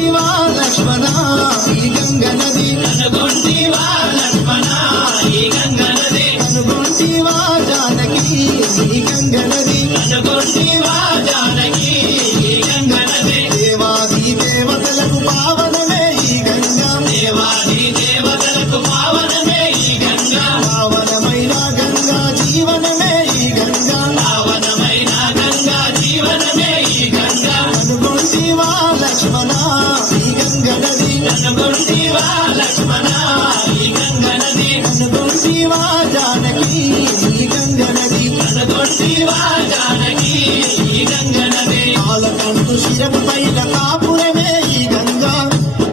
కనుగొంటివా లక్ష్మణ ఈ గంగ నది కనుగొంటివా లక్ష్మణ ఈ గంగ నది కనుగొంటివా జానకి ఈ గంగ నది కనుగొంటివా జానకి ఈ గంగ నది దేవాది దేవతలకు పావనమే ఈ గంగా దేవాది దేవతలకు పావనమే ఈ గంగా పావనమైన గంగా జీవనమే ఈ గంగా పావనమైన గంగా జీవనమే ఈ గంగా కనుగొంటివా లక్ష్మణ ఈ గంగ నది కనుగొంటివా లక్ష్మణ ఈ గంగ నది కనుగొంటివా జానకి ఈ గంగ నది కనుగొంటివా జానకి ఈ గంగ నది పాలకంటు శిరపు పైన కాపురమే